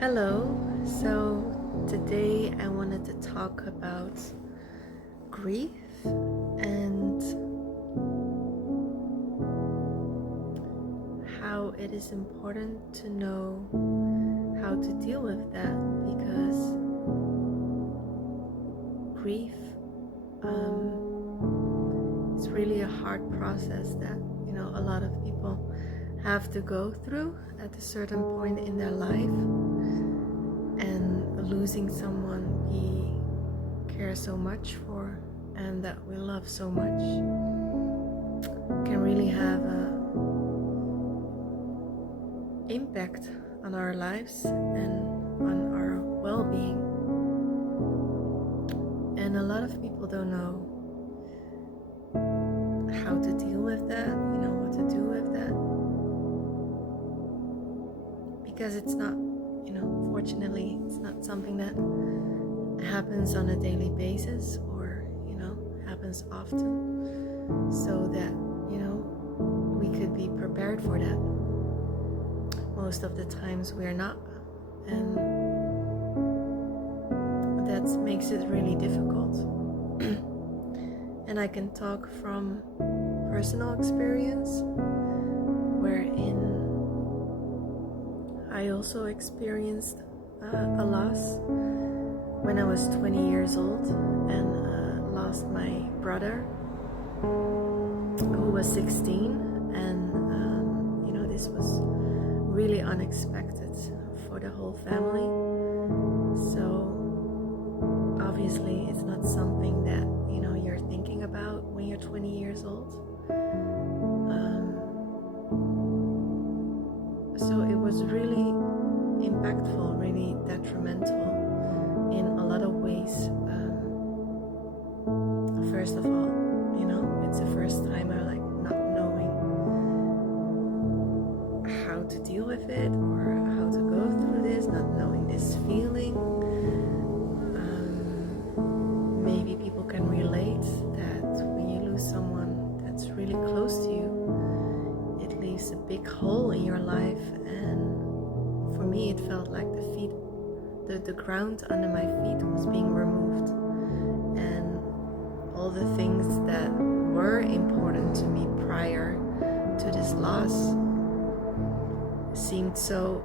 Hello. So today I wanted to talk about grief and how it is important to know how to deal with that because grief is really a hard process that a lot of people have to go through at a certain point in their life. And losing someone we care so much for and that we love so much can really have an impact on our lives and on our well-being. And a lot of people don't know how to deal with that, what to do with that, because it's not, fortunately, it's not something that happens on a daily basis or, happens often, so that, we could be prepared for that. Most of the times we're not, and that makes it really difficult. And I can talk from personal experience, wherein I also experienced a loss when I was 20 years old and lost my brother who was 16, and this was really unexpected for the whole family. So obviously it's not something that you're thinking about when you're 20 years old. So it was really impactful, really detrimental in a lot of ways. First of all, it's the first time I not knowing how to deal with it or how to go through this, not knowing this feeling. Maybe people can relate that when you lose someone that's really close to you, it leaves a big hole in your life. And for me, it felt like the ground under my feet was being removed, and all the things that were important to me prior to this loss seemed so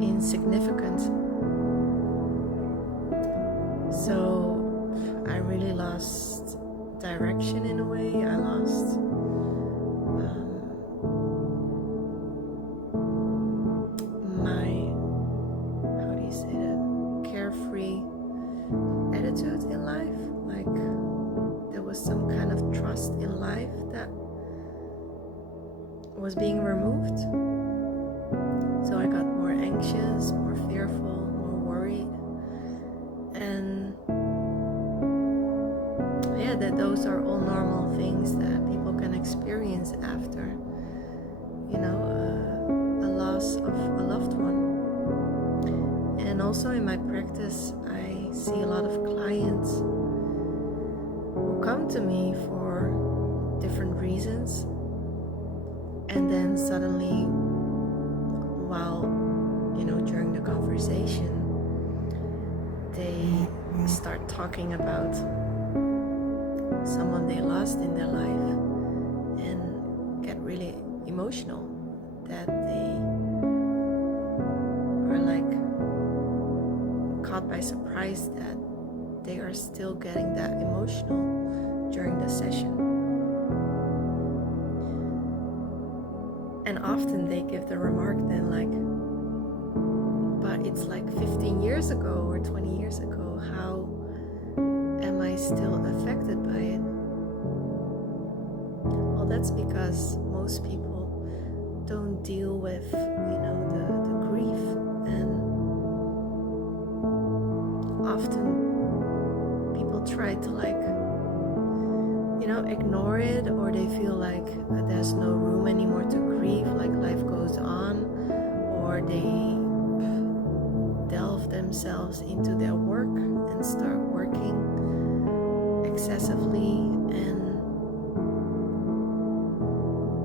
insignificant. So I really lost direction in a way. I lost carefree attitude in life. Like there was some kind of trust in life that was being removed. So I got more anxious, more fearful, more worried. And that those are all normal things that people can experience after a loss of a loved one. And also in my practice, I see a lot of clients who come to me for different reasons, and then suddenly, while during the conversation, they start talking about someone they lost in their life and get really emotional, that they are caught by surprise that they are still getting that emotional during the session. And often they give the remark then but it's 15 years ago or 20 years ago, how am I still affected by it? Well, that's because most people don't deal with the grief, and often people try to ignore it, or they feel like there's no room anymore to grieve, like life goes on, or they delve themselves into their work and start working excessively, and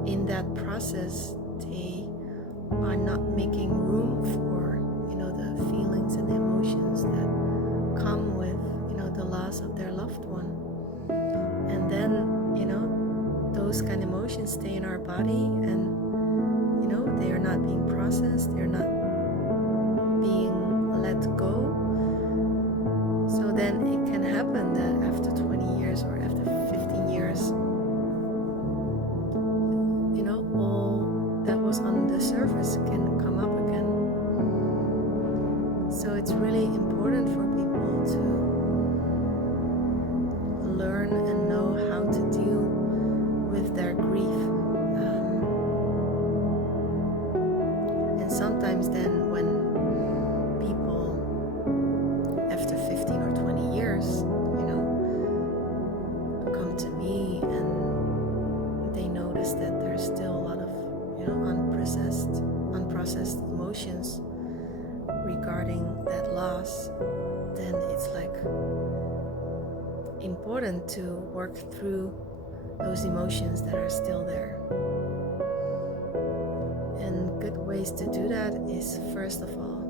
in that process they are not making room for the those kind of emotions stay in our body, and they are not being processed, they're not being let go. So then it can happen that after 20 years or after 15 years, all that was on the surface can come up again. So it's really important for people to learn and know how to deal with their grief. And sometimes then when people after 15 or 20 years, come to me and they notice that there's still a lot of, unprocessed emotions regarding that loss, then it's like important to work through those emotions that are still there. And good ways to do that is, first of all,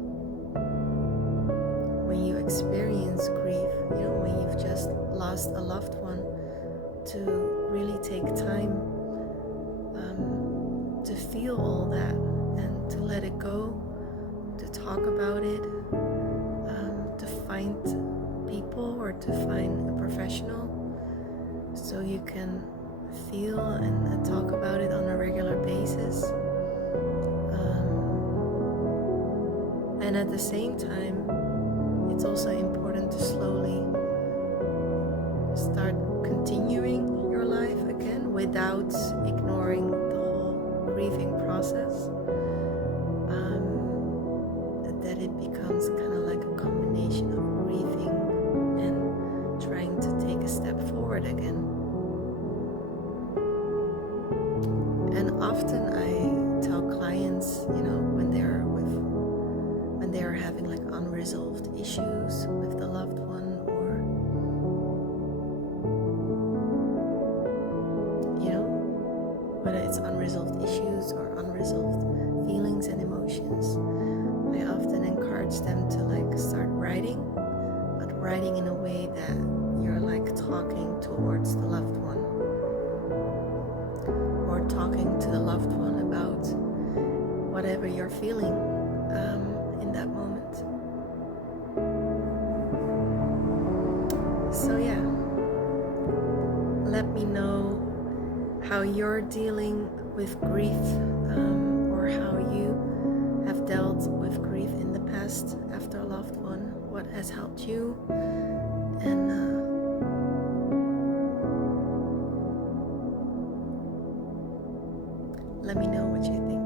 when you experience grief, when you've just lost a loved one, to really take time to feel all that and to let it go, to talk about it, to find people or to find a professional so you can feel and talk about it on a regular basis. And at the same time, it's also important to slowly start continuing your life again without ignoring the whole grieving process. That it becomes kind of like a combination of grieving and trying to take a step forward again. And often I tell clients, when they are having like unresolved issues with the loved one, or whether it's unresolved issues or unresolved feelings and emotions, I often encourage them to start writing, but writing in a way that you're talking towards the loved one, or talking to the loved one about whatever you're feeling in that moment. So yeah, let me know how you're dealing with grief, or how you have dealt with grief in the past after a loved one, what has helped you, and let me know what you think.